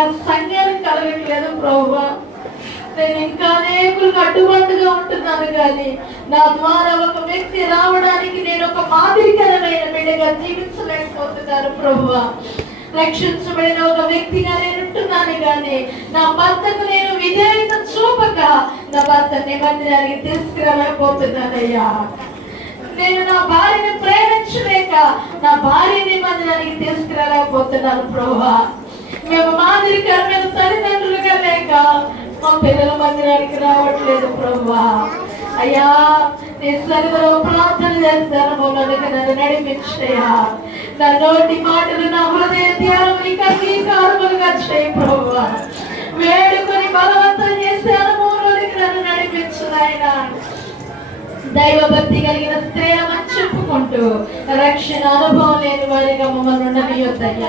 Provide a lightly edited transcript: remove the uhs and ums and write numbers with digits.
నాకు సంజ్ఞానం కలగట్లేదు ప్రభువా. నేను ఇంకా అనేకులకు అడ్డుబంటుగా ఉంటున్నాను, కానీ నా ద్వారా ఒక వ్యక్తి రావడానికి నేను ఒక మాదిరికరమైన బిడ్డగా జీవించలేకపోతున్నాను ప్రభువా. రక్షించబడిన ఒక వ్యక్తిగా నేను ఉంటున్నాను, కానీ నా భర్తకు నేను విధేయత చూపక నా భర్తని మందిరానికి తీసుకురాలేకపోతున్నానయ్యా. నేను నా భార్యని ప్రేమించలేక నా భార్యని మందిరానికి తీసుకురాలేకపోతున్నాను ప్రభువా. మేము మాదిరికరమైన తల్లిదండ్రులుగా లేక మా పిల్లల మందిరానికి రావట్లేదు ప్రభువా. అయ్యా, నీ సన్నిధిలో ప్రార్థన చేస్తాను, నన్ను నడిపించయ్యా. నా నోటి మాటలు నా హృదయ ధ్యానములు అంగీకారములుగా చేయి ప్రభువా. వేడుకొని బలవంతం చేసే అనుభవంలోనికి నన్ను నడిపించునాయనా. దైవభక్తి కలిగిన స్త్రీలమని చెప్పుకుంటూ రక్షణ అనుభవం లేని వారిగా మమ్మల్ని ఉండనియొద్దయ్యా.